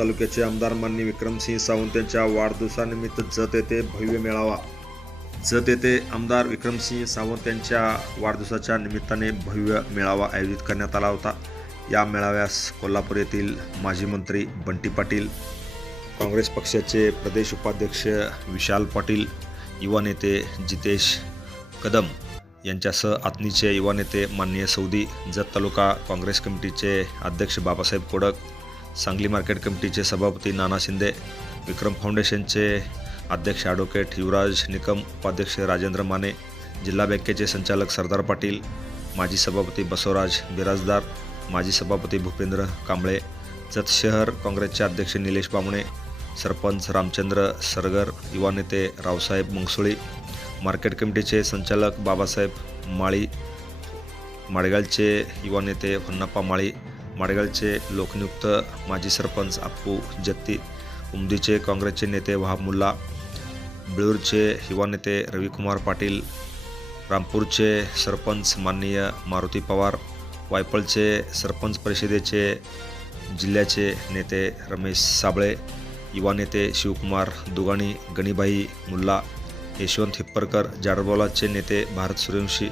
तालुक्याचे आमदार मान्य विक्रमसिंह सावंत यांच्या वाढदिवसानिमित्त जत येथे भव्य मेळावा. जत येथे आमदार विक्रमसिंह सावंत यांच्या वाढदिवसाच्या निमित्ताने भव्य मेळावा आयोजित करण्यात आला होता. या मेळाव्यास कोल्हापूर येथील माजी मंत्री बंटी पाटील काँग्रेस पक्षाचे प्रदेश उपाध्यक्ष विशाल पाटील युवा नेते जितेश कदम यांच्यासह आत्नीचे युवा नेते माननीय सौदी जत तालुका काँग्रेस कमिटीचे अध्यक्ष बाबासाहेब कोडक सांगली मार्केट कमिटीचे सभापती नाना शिंदे विक्रम फाउंडेशनचे अध्यक्ष ॲडव्होकेट युवराज निकम उपाध्यक्ष राजेंद्र माने जिल्हा बँकेचे संचालक सरदार पाटील माजी सभापती बसवराज बिराजदार माजी सभापती भूपेंद्र कांबळे जत शहर काँग्रेसचे अध्यक्ष निलेश बामणे सरपंच रामचंद्र सरगर युवा नेते रावसाहेब मंगसुळी मार्केट कमिटीचे संचालक बाबासाहेब माळी माडगाळचे युवा नेते होन्नाप्पा माळी माडगाळचे लोकनियुक्त माजी सरपंच अप्पू जत्ती उमदीचे काँग्रेसचे नेते वहाब मुल्ला बिळूरचे युवा नेते रविकुमार पाटील रामपूरचे सरपंच माननीय मारुती पवार वायपळचे सरपंच परिषदेचे जिल्ह्याचे नेते रमेश साबळे युवा नेते शिवकुमार दुगाणी गणीबाई मुल्ला यशवंत हिप्परकर जाडबोलाचे नेते भारत सूर्यवंशी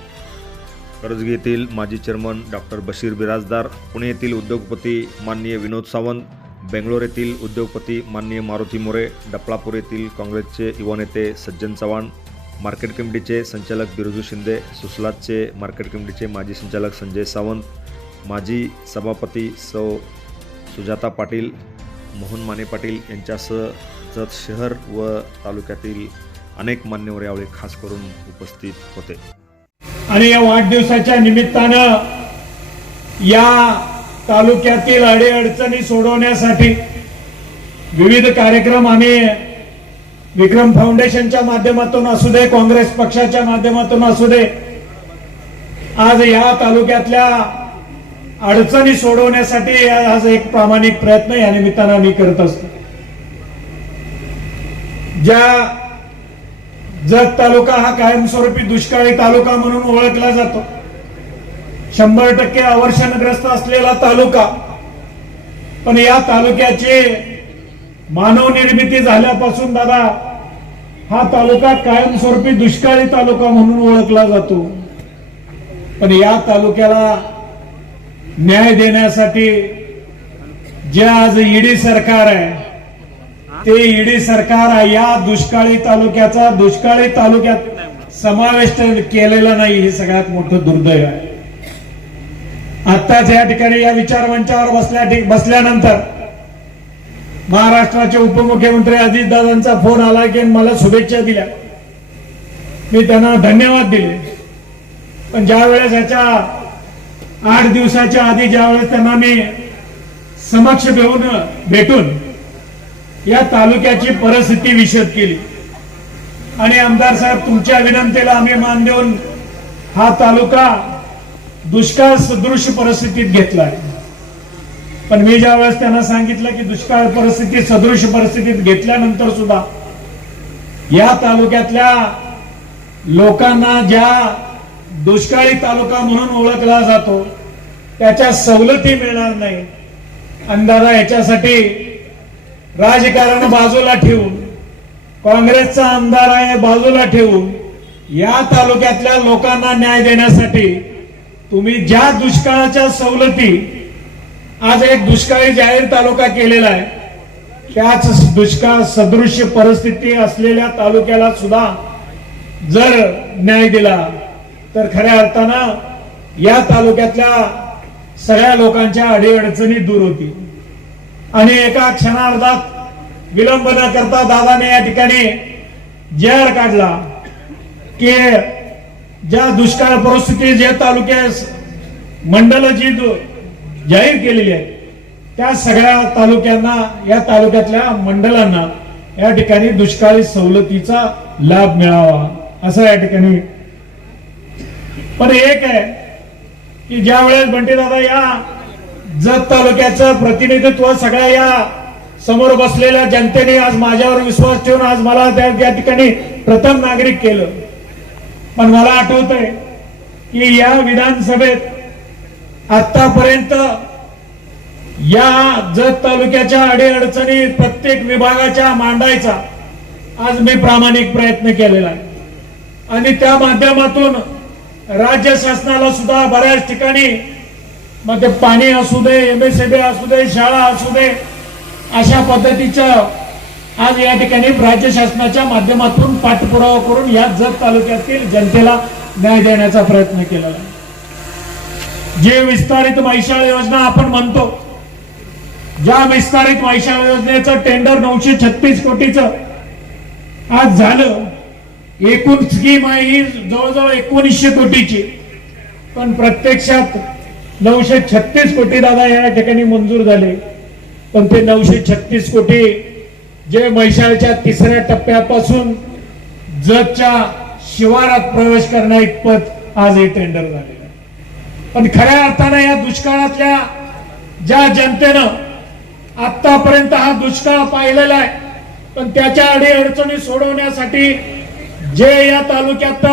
करजगी येथील माजी चेअरमन डॉक्टर बशीर बिराजदार. पुणे येथील उद्योगपती माननीय विनोद सावंत. बेंगलोर येथील उद्योगपती माननीय मारुती मोरे. डपळापूर येथील काँग्रेसचे युवा नेते सज्जन चव्हाण. मार्केट कमिटीचे संचालक बिरजू शिंदे. सुसलादचे मार्केट कमिटीचे माजी संचालक संजय सावंत. माजी सभापती सौ सुजाता पाटील मोहन माने पाटील यांच्यासह जत शहर व तालुक्यातील अनेक मान्यवर यावेळी खास करून उपस्थित होते. आणि या वाढदिवसाच्या निमित्तानं या तालुक्यातील अडीअडचणी सोडवण्यासाठी विविध कार्यक्रम आम्ही विक्रम फाउंडेशनच्या माध्यमातून असू दे काँग्रेस पक्षाच्या माध्यमातून असू दे आज या तालुक्यातल्या अडचणी सोडवण्यासाठी आज एक प्रामाणिक प्रयत्न या निमित्तानं आम्ही करत असतो. ज्या जत तालुका हा कायमस्वरूपी दुष्काळी तालुका म्हणून ओळखला जातो. शंभर टक्के अवर्षणग्रस्त असलेला तालुका पण या तालुक्याचे मानव निर्मिती झाल्यापासून दादा हा तालुका कायमस्वरूपी दुष्काळी तालुका म्हणून ओळखला जातो. पण या तालुक्याला न्याय देण्यासाठी जे आज ईडी सरकार आहे ते ईडी सरकार या दुष्काळी तालुक्याचा दुष्काळी तालुक्यात समावेश केलेला नाही. हे सगळ्यात मोठं दुर्दैव आहे. आत्ताच या ठिकाणी या विचारमंचावर बसल्या बसल्यानंतर महाराष्ट्राचे उपमुख्यमंत्री अजितदादांचा फोन आला की मला शुभेच्छा दिल्या. मी त्यांना धन्यवाद दिले. पण ज्या वेळेस याच्या आठ दिवसाच्या आधी ज्या वेळेस त्यांना मी समक्ष घेऊन भेटून या तालुक्याची परिस्थिती विशद केली. आणि आमदार साहेब तुमच्या विनंतीला आम्ही मान देऊन हा तालुका दुष्काळ सदृश परिस्थितीत घेतलाय पण मी ज्या वेळेस त्यांना सांगितलं की दुष्काळ परिस्थिती सदृश परिस्थितीत घेतल्यानंतर सुद्धा या तालुक्यातल्या लोकांना ज्या दुष्काळी तालुका म्हणून ओळखला जातो त्याच्या सवलती मिळणार नाही. अंदाजा याच्यासाठी राजकारण बाजूला ठेवून काँग्रेसचा आमदार आहे बाजूला ठेवून या तालुक्यातल्या लोकांना न्याय देण्यासाठी तुम्ही ज्या दुष्काळाच्या सवलती आज एक दुष्काळी जाहीर तालुका केलेला आहे त्याच दुष्काळ सदृश्य परिस्थिती असलेल्या तालुक्याला सुद्धा जर न्याय दिला तर खऱ्या अर्थानं या तालुक्यातल्या सगळ्या लोकांच्या अडीअडचणी दूर होतील. आणि एका क्षणार्धात विलंब न करता दादाने या ठिकाणी जाहीर काढला की ज्या दुष्काळ परिस्थिती जे तालुक्यास मंडळ जी जाहीर केलेली आहे त्या सगळ्या तालुक्यांना या तालुक्यातल्या मंडळांना या ठिकाणी दुष्काळी सवलतीचा लाभ मिळावा असं या ठिकाणी. पण एक आहे की ज्या वेळेस बंटी दादा या जत तालुक्याचं प्रतिनिधित्व सगळ्या या समोर बसलेल्या जनतेने आज माझ्यावर विश्वास ठेवून आज मला त्या त्या ठिकाणी प्रथम नागरिक केलं. पण मला आठवत आहे की या विधानसभेत आतापर्यंत या जत तालुक्याच्या अडीअडचणी प्रत्येक विभागाच्या मांडायचा आज मी प्रामाणिक प्रयत्न केलेला आहे. आणि त्या माध्यमातून राज्य शासनाला सुद्धा बऱ्याच ठिकाणी मग ते पाणी असू दे एमएसएबी असू दे शाळा असू दे अशा पद्धतीचं आज या ठिकाणी राज्य शासनाच्या माध्यमातून पाठपुरावा करून या जत तालुक्यातील जनतेला न्याय देण्याचा प्रयत्न केलेला आहे. जे विस्तारित मैशाळ योजना आपण म्हणतो ज्या विस्तारित मैशाळ योजनेचं टेंडर नऊशे छत्तीस कोटीचं आज झालं. एकूण स्कीम आहे ही जवळजवळ एकोणीसशे कोटीची. पण प्रत्यक्षात नऊशे छत्तीस कोटी दादा या ठिकाणी मंजूर झाले. पण ते नऊशे छत्तीस कोटी जे मैशाळच्या तिसऱ्या टप्प्यापासून जगच्या शिवारात प्रवेश करण्या इतपत आज हे टेंडर झालेलं पण खऱ्या अर्थानं या दुष्काळातल्या ज्या जनतेनं आतापर्यंत हा दुष्काळ पाहिलेला आहे पण त्याच्या अडीअडचणी सोडवण्यासाठी जे या तालुक्यात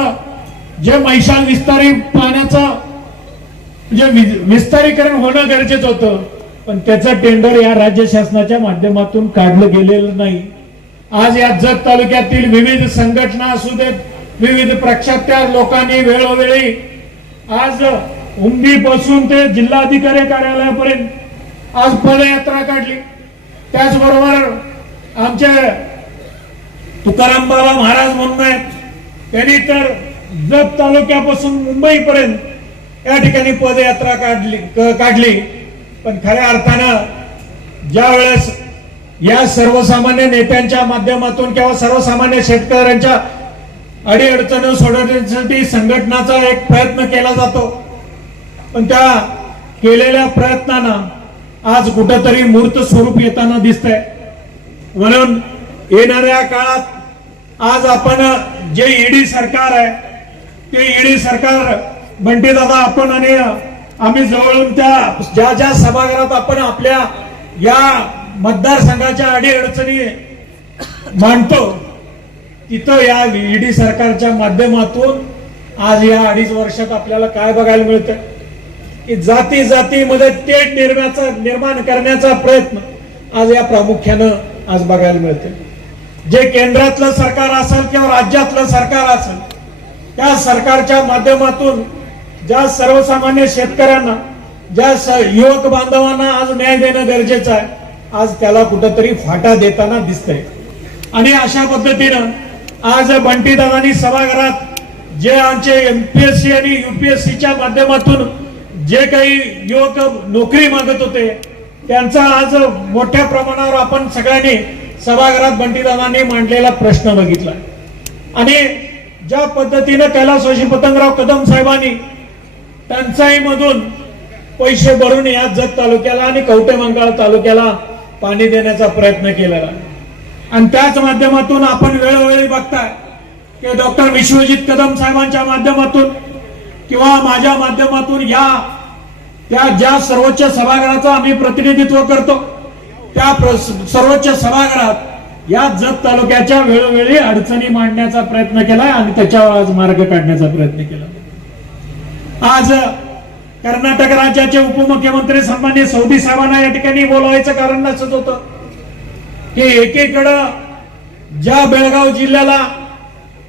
जे मैशाल विस्तारी पाण्याचं म्हणजे विस्तारीकरण होणं गरजेचं होतं. पण त्याचं टेंडर या राज्य शासनाच्या माध्यमातून काढलं गेलेलं नाही. आज या जत तालुक्यातील विविध संघटना असू देत विविध प्रक्षात्या लोकांनी वेळोवेळी आज उंबीपासून ते जिल्हाधिकारी कार्यालयापर्यंत आज पदयात्रा काढली. त्याचबरोबर आमचे तुकाराम बाबा महाराज म्हणून आहेत त्यांनी तर जत तालुक्यापासून मुंबईपर्यंत या ठिकाणी पदयात्रा काढली क- काढली. पण खऱ्या अर्थानं ज्या वेळेस या सर्वसामान्य नेत्यांच्या माध्यमातून किंवा सर्वसामान्य शेतकऱ्यांच्या अडीअडचणी सोडवण्यासाठी संघटनाचा एक प्रयत्न केला जातो. पण त्या केलेल्या प्रयत्नांना आज कुठंतरी मूर्त स्वरूप येताना दिसतंय. म्हणून येणाऱ्या काळात आज आपण जे ईडी सरकार आहे ते ईडी सरकार म्हणते दादा आपण आणि आम्ही जवळून त्या ज्या ज्या सभागृहात आपण आपल्या या मतदारसंघाच्या अडीअडचणी मांडतो तिथं या ईडी सरकारच्या माध्यमातून आज या अडीच वर्षात आपल्याला काय बघायला मिळतं? की जाती जातीमध्ये तेट निर्माचा निर्माण करण्याचा प्रयत्न आज या प्रामुख्यानं आज बघायला मिळते जे केंद्रातलं सरकार असेल किंवा राज्यातलं सरकार असेल त्या सरकारच्या माध्यमातून ज्या सर्वसामान्य शेतकऱ्यांना ज्या स- युवक बांधवांना आज न्याय देणं गरजेचं आहे आज त्याला कुठंतरी फाटा देताना दिसतंय. आणि अशा पद्धतीनं आज बंटीदादांनी सभागृहात जे आमचे एमपीएससी आणि युपीएससीच्या माध्यमातून जे काही युवक नोकरी मागत होते त्यांचा आज मोठ्या प्रमाणावर आपण सगळ्यांनी सभागृहात बंटीदादांनी मांडलेला प्रश्न बघितला. आणि ज्या पद्धतीनं कैलासवासी पतंगराव कदम साहेबांनी टंचाईमधून पैसे भरून या जत तालुक्याला आणि कवटे मंगळ तालुक्याला पाणी देण्याचा प्रयत्न केलेला आणि त्याच माध्यमातून आपण वेळोवेळी बघताय की डॉक्टर विश्वजित कदम साहेबांच्या माध्यमातून किंवा माझ्या माध्यमातून या त्या ज्या सर्वोच्च सभागृहाचं आम्ही प्रतिनिधित्व करतो त्या सर्वोच्च सभागृहात या जत तालुक्याच्या वेळोवेळी अडचणी मांडण्याचा प्रयत्न केलाय आणि त्याच्यावर आज मार्ग काढण्याचा प्रयत्न केला. आज कर्नाटक राज्याचे उपमुख्यमंत्री सन्मान्य सौदी साहेबांना या ठिकाणी बोलवायचं कारण असंच होतं की एकीकडं ज्या बेळगाव जिल्ह्याला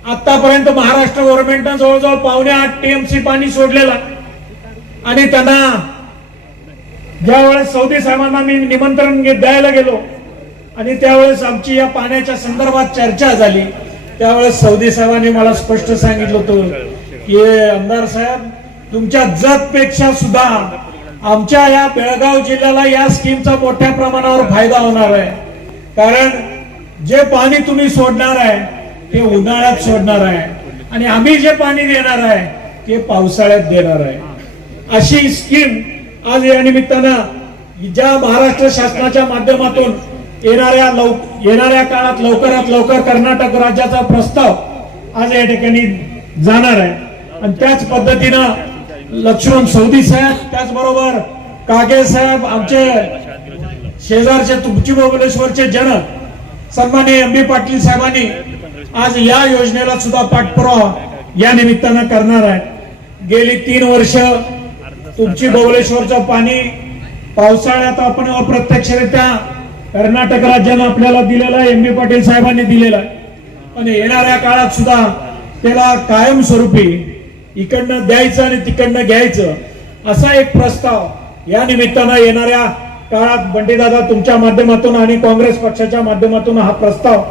आतापर्यंत महाराष्ट्र गव्हर्नमेंटनं जवळजवळ पावणे आठ टीएमसी पाणी सोडलेला आणि त्यांना ज्यावेळेस सौदी साहेबांना मी निमंत्रण द्यायला गेलो आणि त्यावेळेस आमची या पाण्याच्या संदर्भात चर्चा झाली त्यावेळेस सौदी साहेबांनी मला स्पष्ट सांगितलं होतं की आमदार साहेब तुमच्या जत पेक्षा सुद्धा आमच्या या बेळगाव जिल्ह्याला या स्कीमचा मोठ्या प्रमाणावर फायदा होणार आहे. कारण जे पाणी तुम्ही सोडणार आहे ते उन्हाळ्यात सोडणार आहे. आणि आम्ही जे पाणी देणार आहे ते पावसाळ्यात देणार आहे. अशी स्कीम आज या निमित्तानं ज्या महाराष्ट्र शासनाच्या माध्यमातून येणाऱ्या लव येणाऱ्या काळात लवकरात लवकर कर्नाटक राज्याचा प्रस्ताव आज या ठिकाणी जाणार आहे. आणि त्याच पद्धतीनं लक्ष्मण सौदी साहेब त्याचबरोबर कागे साहेब आमचे शेजारचे तुमची बबलेश्वरचे जनक सन्माननीय एम बी पाटील साहेबांनी आज या योजनेला सुद्धा पाठपुरावा या निमित्तानं करणार आहे गेली तीन वर्ष तुमची बबलेश्वरचं पाणी पावसाळ्यात आपण अप्रत्यक्षरित्या कर्नाटक राज्यानं आपल्याला दिलेला एम बी पाटील साहेबांनी दिलेलं आहे. पण येणाऱ्या काळात सुद्धा त्याला कायमस्वरूपी इकडनं द्यायचं आणि तिकडनं घ्यायचं असा एक प्रस्ताव या निमित्तानं येणाऱ्या काळात बंडेदादा तुमच्या माध्यमातून आणि काँग्रेस पक्षाच्या माध्यमातून हा प्रस्ताव